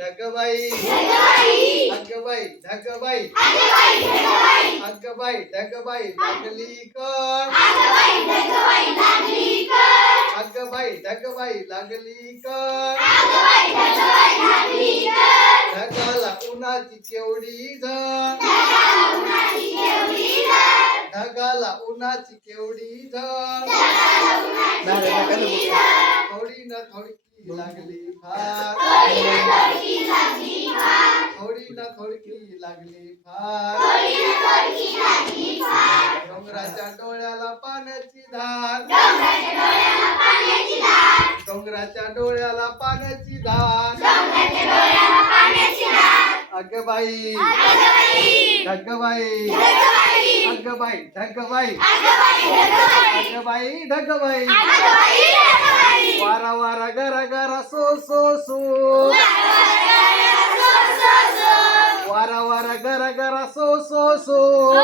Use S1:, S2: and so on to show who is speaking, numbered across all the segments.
S1: ढगबाई अगबाई ढगबाई अगबाई ढगबाई लागली कर अगबाई ढगबाई लागली कर ढगाला उन्हाची केवढी झळ ढगाला उन्हाची केवढी झळ थोडी ना थोडकी लागली फार थोडी ना थोडकी लागली फार डोंगराच्या डोळ्याला पाण्याची धार डोंगराच्या डोळ्याला पाण्याची धार अगबाई ढगबाई अगबाई ढगबाई अगबाई ढगबाई वारा वारा गरा गरा सो सो सो वारा वारा गरा गरा सो सो सो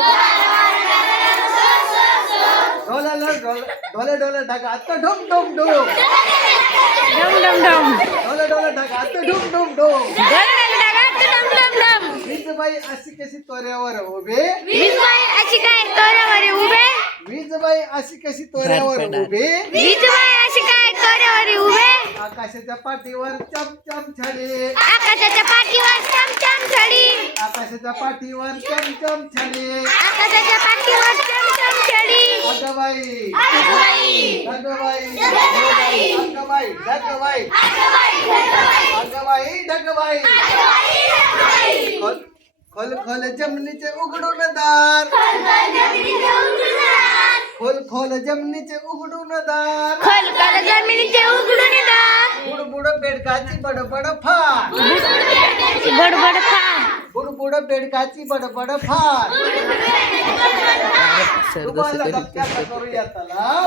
S1: ढोले ढोले ढगा आता ढुम ढुम ढुम ढोले ढोले ढगा आता ढुम ढुम ढुम वीजबाई अशी कशी तोऱ्यावर उभे
S2: वीजबाई अशी काय तोऱ्यावर उभे
S1: वीजबाई अशी कशी तोऱ्यावर उभे
S2: वीजबाई अशी काय तोऱ्यावर उभे
S1: आकाशाच्या पाठीवर चमचम छडी
S2: आकाशाच्या पाठीवर चमचम छडी
S1: आकाशाच्या पाठीवर चमचम छडी
S2: आकाशाच्या पाठीवर चमचम छडी
S1: अगबाई
S2: अगबाई
S1: ढगबाई अगबाई ढगबाई अगबाई ढगबाई खोल खोल जमिनीचे उघडून दार खोल खोल जमिनीचे उघडून दार
S2: खोल खोल जमिनीचे उघडून दार
S1: बुडबुड बेडकाची बडबड फार
S2: बडबड फा
S1: बुडबुड बेडकाची बडबड फार डुबायला डबक्याचा करूया तलाव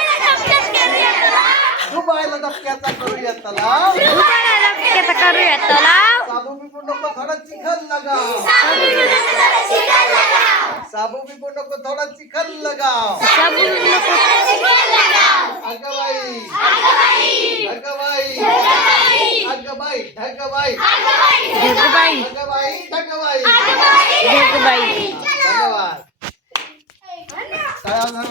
S1: डुबायला डबक्याचा करूया तलाव
S2: करूया तलाव
S1: साबू बिबू नको थोडा चिखल लगाव साबू बिबू नको थोडा चिखल लगाव अगबाई ढगबाई अगबाई ढगबाई
S2: ढगबाई
S1: अगबाई ढगबाई
S2: ढगबाई
S1: धन्यवाद.